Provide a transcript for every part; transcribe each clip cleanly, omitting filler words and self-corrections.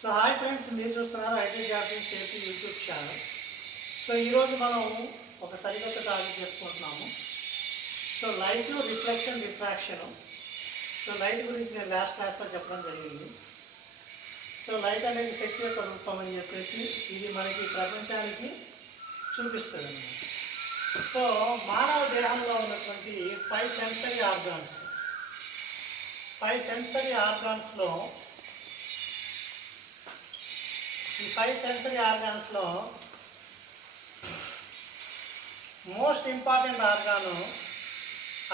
So hi friends, మీరు చూస్తున్నారు IT jobbing safety YouTube channel. So ఈరోజు మనం ఒక సరికొత్త టాపిక్ చెప్పుకుంటున్నాము. So light reflection refraction. So light గురించి నేను లాస్ట్ క్లాస్లో చెప్పడం జరిగింది. సో లైట్ అనేది శక్తి యొక్క రూపం అని చెప్పేసి ఇది మనకి ప్రపంచానికి చూపిస్తుంది. సో మానవ దేహంలో ఉన్నటువంటి 5 సెన్సరీ ఆర్గాన్స్లో ఈ 5 సెన్సరీ ఆర్గాన్స్లో most important organ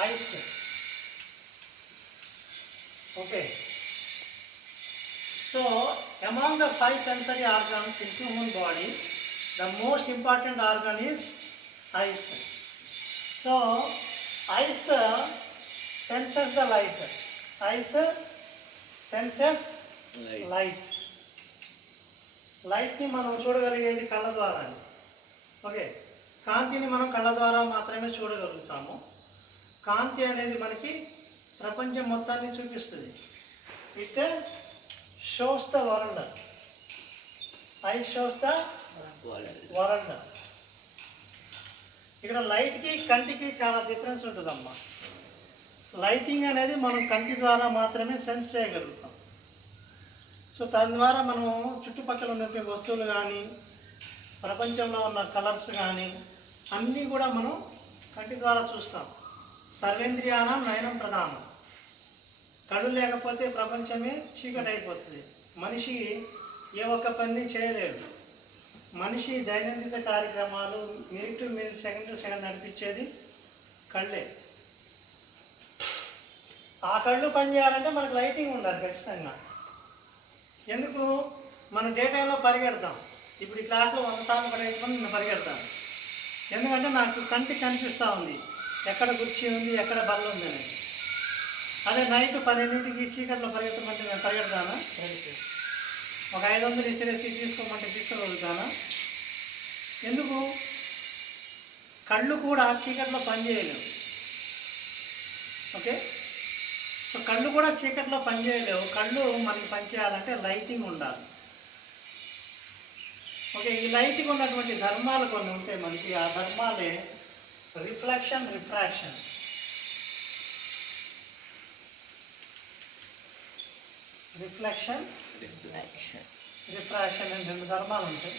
eyes. Okay, so among the 5 sensory organs in human body, the most important organ is eyes. So eyes senses the light. Eyes senses light. లైట్ని మనం చూడగలిగేది కళ్ళ ద్వారా. ఓకే, కాంతిని మనం కళ్ళ ద్వారా మాత్రమే చూడగలుగుతాము. కాంతి అనేది మనకి ప్రపంచం మొత్తాన్ని చూపిస్తుంది. It shows the world. I shows the world. ఇక్కడ లైట్కి కంటికి చాలా డిఫరెన్స్ ఉంటుందమ్మా. లైటింగ్ అనేది మనం కంటి ద్వారా మాత్రమే సెన్స్ చేయగలుగుతాం. సో తద్వారా మనం చుట్టుపక్కల ఉన్నటువంటి వస్తువులు కానీ ప్రపంచంలో ఉన్న కలర్స్ కానీ అన్నీ కూడా మనం కంటి ద్వారా చూస్తాం. సర్వేంద్రియానం నయనం ప్రధానం. కళ్ళు లేకపోతే ప్రపంచమే చీకటి అయిపోతుంది. మనిషి ఏ ఒక్క పని చేయలేడు. మనిషి దైనందిన కార్యక్రమాలు minute to minute, second to second నడిపించేది కళ్ళే. ఆ కళ్ళు పనిచేయాలంటే మనకు లైటింగ్ ఉండాలి ఖచ్చితంగా. ఎందుకు? మనం డే టైంలో పరిగెడతాం. ఇప్పుడు ఈ క్లాస్లో 100 సార్లు పరిగెట్టుకుని నేను పరిగెడతాను. ఎందుకంటే నాకు కంటికి కనిపిస్తూ ఉంది ఎక్కడ కుర్చీ ఉంది, ఎక్కడ బల్ల ఉంది అని. అదే నైట్ 12ంటికి చీకట్లో పరిగెత్తమంటే నేను పరిగెడతానా? ఒక 500 ఇసిరేసి తీసుకోమంటే తీసుకోగలుగుతానా? ఎందుకు? కళ్ళు కూడా చీకట్లో పనిచేయలేవు. ఓకే, సో కళ్ళు కూడా చీకట్లో పనిచేయలేవు. కళ్ళు మనకి పనిచేయాలంటే లైటింగ్ ఉండాలి. ఓకే, ఈ లైటింగ్ ఉన్నటువంటి ధర్మాలు కొన్ని ఉంటాయి మనకి. ఆ ధర్మాలే రిఫ్లెక్షన్ రిఫ్రాక్షన్. రిఫ్లెక్షన్ రిఫ్రాక్షన్ అని 2 ధర్మాలు ఉంటాయి.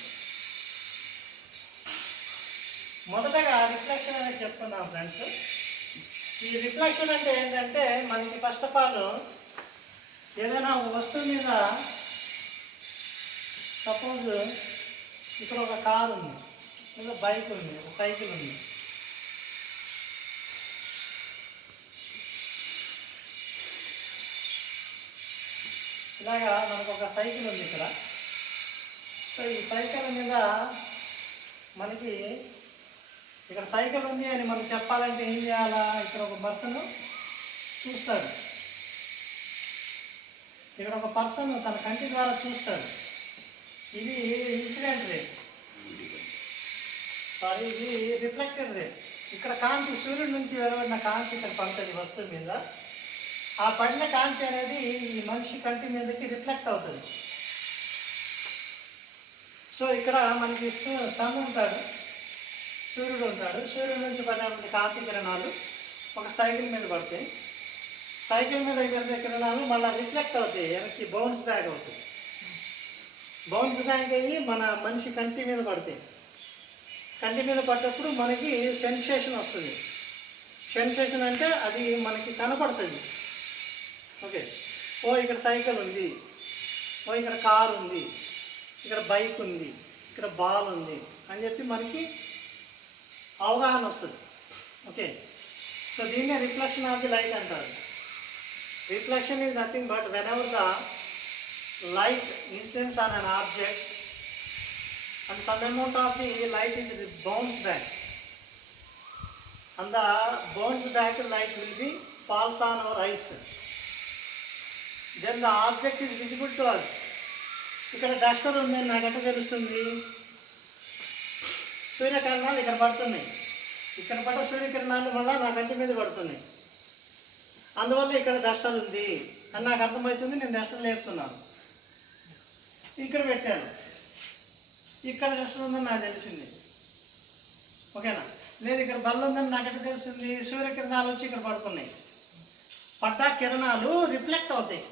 మొదటగా రిఫ్లెక్షన్ అనేది చెప్పుకున్నాం ఫ్రెండ్స్. ఈ రిఫ్లెక్షన్ అంటే ఏంటంటే మనకి ఫస్ట్ ఆఫ్ ఆల్ ఏదైనా ఒక వస్తువు మీద, సపోజ్ ఇక్కడ ఒక కారు ఉంది, లేదా బైక్ ఉంది, ఒక సైకిల్ ఉంది. ఇలాగా మనకు ఒక సైకిల్ ఉంది ఇక్కడ. సో ఈ సైకిల్ మీద మనకి ఇక్కడ సైకిల్ ఉంది అని మనం చెప్పాలంటే ఏం చేయాలా? ఇక్కడ ఒక పర్సన్ చూస్తాడు. ఇక్కడ ఒక పర్సన్ తన కంటి ద్వారా చూస్తాడు. ఇది ఇన్సిడెంట్ రే, ఇది రిఫ్లెక్టెడ్ రే. ఇక్కడ కాంతి, సూర్యుడి నుంచి వెలువడిన కాంతి ఇక్కడ పడుతుంది వస్తువు మీద. ఆ పడిన కాంతి అనేది ఈ మనిషి కంటి మీదకి రిఫ్లెక్ట్ అవుతుంది. సో ఇక్కడ మనకి సన్ ఉంటాడు, సూర్యుడు ఉంటాడు. సూర్యుడు నుంచి పడినటువంటి కాంతి కిరణాలు ఒక సైకిల్ మీద పడతాయి. సైకిల్ మీద పడిన కిరణాలు మళ్ళీ రిఫ్లెక్ట్ అవుతాయి, వెనక్కి బౌన్స్ బ్యాక్ అవుతాయి. బౌన్స్ బ్యాక్ అయ్యి మన మనిషి కంటి మీద పడతాయి. కంటి మీద పడ్డప్పుడు మనకి సెన్సేషన్ వస్తుంది. సెన్సేషన్ అంటే అది మనకి కనపడుతుంది. ఓకే, ఓ ఇక్కడ సైకిల్ ఉంది, ఓ ఇక్కడ కారు ఉంది, ఇక్కడ బైక్ ఉంది, ఇక్కడ బాల్ ఉంది అని చెప్పి మనకి అవగాహన వస్తుంది. ఓకే, సో దీన్నే రిఫ్లెక్షన్ ఆఫ్ ది లైట్ అంటారు. Reflection is nothing but when ever the light incidents on an object and some amount of the light is bounced back, and the bounced back light will be falls on our eyes. Then the object is visible to us. ఇక్కడ Duster ఉందని నాకు ఎట్లా తెలుస్తుంది? సూర్యకిరణాలు ఇక్కడ పడుతున్నాయి. ఇక్కడ పడ్డ సూర్యకిరణాలు మళ్ళీ నా కంటి మీద పడుతున్నాయి. అందువల్ల ఇక్కడ డస్టర్ ఉంది అని నాకు అర్థమవుతుంది. నేను డస్టర్ లేపుతున్నాను. ఇక్కడ పెట్టాను, ఇక్కడ జస్ట్ ఉందని నాకు తెలిసింది. ఓకేనా? లేదు ఇక్కడ బల్ల ఉందని నాకు ఎట్లా తెలిసింది? సూర్యకిరణాలు వచ్చి ఇక్కడ పడుతున్నాయి. పడ్డ కిరణాలు రిఫ్లెక్ట్ అవుతాయి.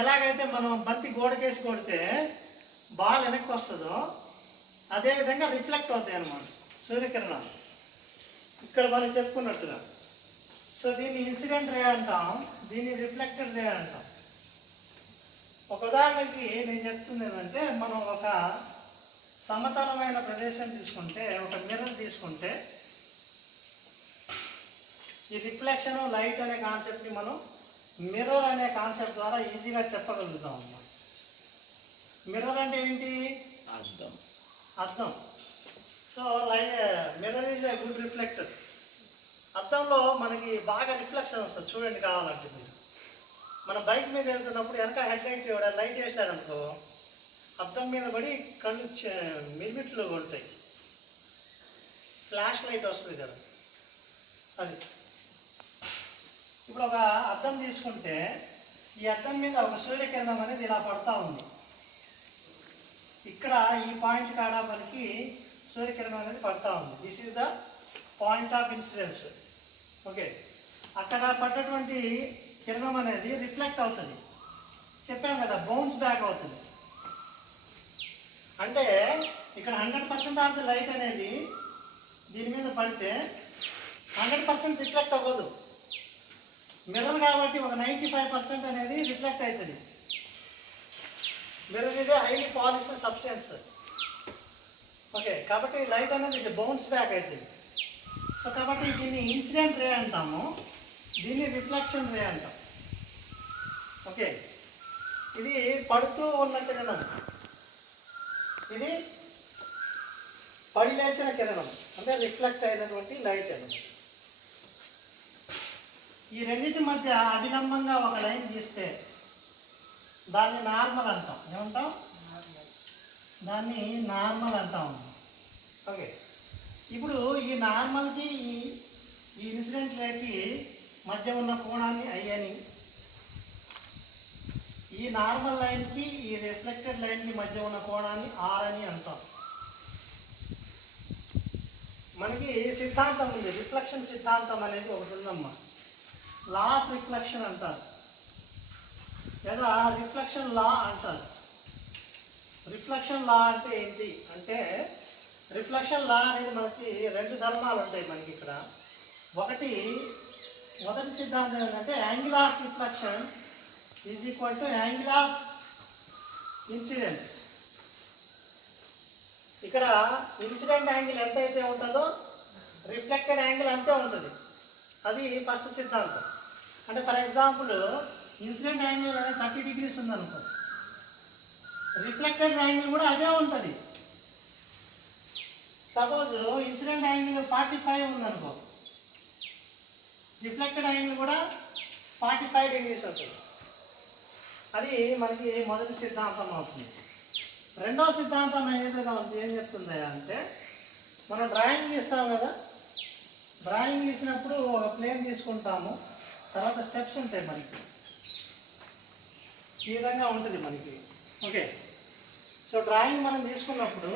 ఎలాగైతే మనం బంతి గోడకేసి కొడితే బాల్ వెనక్కి వస్తుందో అదేవిధంగా రిఫ్లెక్ట్ అవుతాయి అన్నమాట సూర్యకిరణాలు. ఇక్కడ మనం చెప్పుకున్నట్టుగా. సో దీన్ని ఇన్సిడెంట్ రే అంటాం, దీన్ని రిఫ్లెక్టెడ్ రే అంటాం. ఒక ఉదాహరణకి నేను చెప్తుంది ఏంటంటే, మనం ఒక సమతలమైన ప్రదేశం తీసుకుంటే, ఒక మిర్రర్ తీసుకుంటే, ఈ రిఫ్లెక్షన్ లైట్ అనే కాన్సెప్ట్ని మనం మిర్రర్ అనే కాన్సెప్ట్ ద్వారా ఈజీగా చెప్పగలుగుతాం అన్నమాట. మిర్రర్ అంటే ఏంటి? అర్థం. అర్థం. So mirror is a good reflector. అద్దంలో మనకి బాగా రిఫ్లెక్షన్ వస్తుంది. చూడండి కావాలంటే మనం బైక్ మీద వెళ్తున్నప్పుడు వెనక హెడ్ లైట్ వేసాడనుకో, అద్దం మీద పడి కళ్ళు మిర్మిట్లు ఉంటాయి, ఫ్లాష్ లైట్ వస్తుంది కదా అది. ఇప్పుడు ఒక అద్దం తీసుకుంటే, ఈ అద్దం మీద ఒక సూర్యకిరణం అనేది ఇలా పడతా ఉంది. ఇక్కడ ఈ పాయింట్ కాడ మనకి సూర్యకిరణం అనేది పడతా ఉంది. This is the point of incidence. Okay, అక్కడ పడ్డటువంటి కిరణం అనేది రిఫ్లెక్ట్ అవుతుంది. చెప్పాం కదా, బౌన్స్ బ్యాక్ అవుతుంది. అంటే ఇక్కడ 100% ఆఫ్ ది లైట్ అనేది దీని మీద పడితే 100% రిఫ్లెక్ట్ అవ్వదు. మిర్రర్ కాబట్టి ఒక 95% అనేది రిఫ్లెక్ట్ అవుతుంది. మిర్రర్ ఇదే హైలీ పాలిష్డ్ సబ్స్టెన్స్. ఓకే, కాబట్టి లైట్ అనేది ఇది బౌన్స్ బ్యాక్ అవుతుంది. సో కాబట్టి దీన్ని ఇన్సిడెంట్ రే అంటాము, దీన్ని రిఫ్లెక్షన్ రే అంటాం. ఓకే, ఇది పడుతూ ఉన్న కిరణం, ఇది పడి లేచిన కిరణం, అంటే రిఫ్లెక్ట్ అయినటువంటి లైట్ అని. ఈ రెండింటి మధ్య అభిలంబంగా ఒక లైన్ గీస్తే దాన్ని నార్మల్ అంటాం. ఏమంటాం? దాన్ని నార్మల్ అంటాం. ఓకే, ఇప్పుడు ఈ నార్మల్కి ఈ ఇన్సిడెంట్ రేకి మధ్య ఉన్న కోణాన్ని ఐ అని, ఈ నార్మల్ లైన్కి ఈ రిఫ్లెక్టెడ్ లైన్కి మధ్య ఉన్న కోణాన్ని ఆర్ అని అంటాం. మనకి సిద్ధాంతం ఉంది, రిఫ్లెక్షన్ సిద్ధాంతం అనేది ఒకటి ఉందమ్మా. లా ఆఫ్ రిఫ్లెక్షన్ అంటారు, లేదా రిఫ్లెక్షన్ లా అంటారు. రిఫ్లెక్షన్ లా అంటే ఏంటి అంటే, రిఫ్లెక్షన్ లా అనేది మనకి రెండు ధర్మాలు ఉంటాయి మనకి ఇక్కడ. ఒకటి, మొదటి సిద్ధాంతం ఏంటంటే angle of reflection is equal to angle of incidence. ఇక్కడ ఇన్సిడెంట్ యాంగిల్ ఎంతైతే ఉంటుందో రిఫ్లెక్టెడ్ యాంగిల్ అంతే ఉంటుంది. అది ఫస్ట్ సిద్ధాంతం. అంటే ఫర్ ఎగ్జాంపుల్ ఇన్సిడెంట్ యాంగిల్ అనేది 30 degrees ఉందనుకో, రిఫ్లెక్టెడ్ యాంగిల్ కూడా అదే ఉంటుంది. సపోజ్ ఇన్సిడెంట్ యాంగిల్ 45 ఉందనుకో, రిఫ్లెక్టెడ్ యాంగిల్ కూడా 45 degrees అవుతుంది. అది మనకి మొదటి సిద్ధాంతం అవుతుంది. రెండవ సిద్ధాంతం ఏం చెప్తుంది అంటే, మనం డ్రాయింగ్ గీస్తాం కదా, డ్రాయింగ్ గీసినప్పుడు ఒక ప్లేన్ తీసుకుంటాము, తర్వాత స్టెప్స్ ఉంటాయి మనకి, ఈ విధంగా ఉంటుంది మనకి. ఓకే, సో డ్రాయింగ్ మనం తీసుకున్నప్పుడు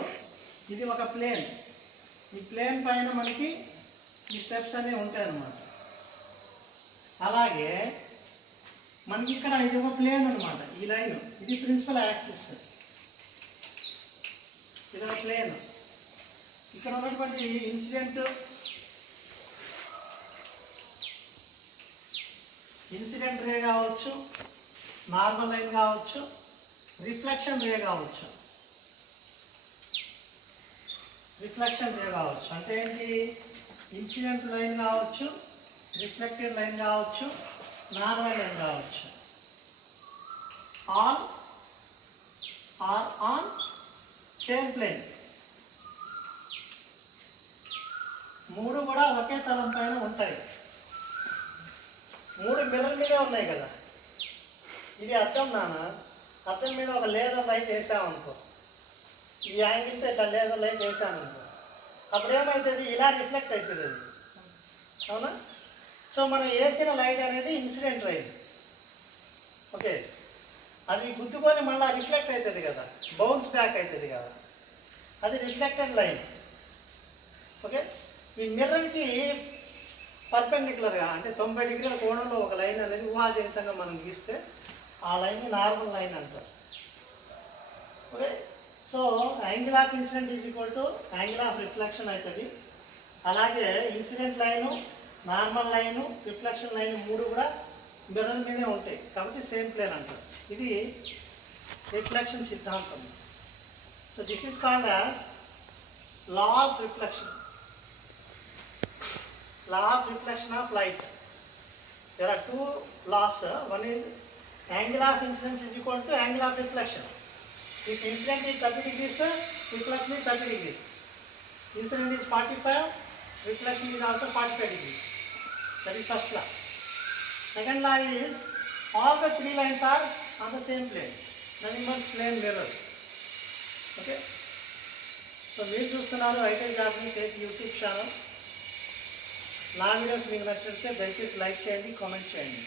ఇది ఒక ప్లేన్, ఈ ప్లేన్ పైన మనకి ఈ స్టెప్స్ అనేవి ఉంటాయి అన్నమాట. అలాగే మనకి ఇక్కడ ఇది ఒక ప్లేన్ అనమాట, ఈ లైన్ ఇది ప్రిన్సిపల్ యాక్సిస్, ఇది ఒక ప్లేన్. ఇక్కడ ఉన్నటువంటి ఇన్సిడెంట్ రే కావచ్చు, నార్మల్ లైన్ కావచ్చు, రిఫ్లెక్షన్ రే కావచ్చు. రిఫ్లెక్షన్ రే కావచ్చు అంటే ఏంటి? ఇన్సిడెంట్ లైన్ కావచ్చు, రిఫ్లెక్టెడ్ లైన్ కావచ్చు, నార్మల్ లైన్ కావచ్చు. All are on same plane. మూడు కూడా ఒకే తలం పైన ఉంటాయి. మూడు మిర్రర్ మీదే ఉన్నాయి కదా. ఇది అద్దం నాన్న, అద్దం మీద ఒక లేజర్ లైట్ వేసామనుకో, ఈ యాంగిల్తో ఇట్లా లేజర్ లైట్ వేసామనుకో, అప్పుడు ఏమవుతుంది? ఇలా రిఫ్లెక్ట్ అవుతుంది అది, అవునా? సో మనం వేసిన లైట్ అనేది ఇన్సిడెంట్ లైట్. ఓకే, అది గుద్దుకొని మళ్ళీ రిఫ్లెక్ట్ అవుతుంది కదా, బౌన్స్ బ్యాక్ అవుతుంది కదా, అది రిఫ్లెక్టెడ్ లైన్. ఓకే, ఈ మిర్రర్కి పర్పెండిక్యులర్గా అంటే 90 డిగ్రీల కోణంలో ఒక లైన్ అనేది ఊహాజనితంగా మనం గీస్తే ఆ లైన్ నార్మల్ లైన్ అంటారు. Okay, so angle of incident is equal to angle of reflection అవుతుంది. అలాగే incident line, normal line, reflection line మూడు కూడా మిర్రర్ మీదే ఉంటాయి కాబట్టి సేమ్ ప్లేన్ అంటారు. ఇది రిఫ్లెక్షన్ సిద్ధాంతం. So this is called as law of reflection. Law of reflection of light. There are two laws. One is angle of incidence is equal to angle of reflection. If incident is 30 degrees, reflection is 30 degrees. Incident is 45, reflection is also 45 degrees. That is first law. Second law is all the three lines are on the same plane. Nothing but plane mirrors. Okay. So మీరు చూస్తున్నారు itel జాబ్ని take YouTube channel. నా videos మీకు నచ్చితే దయచేసి like చేయండి, comment చేయండి.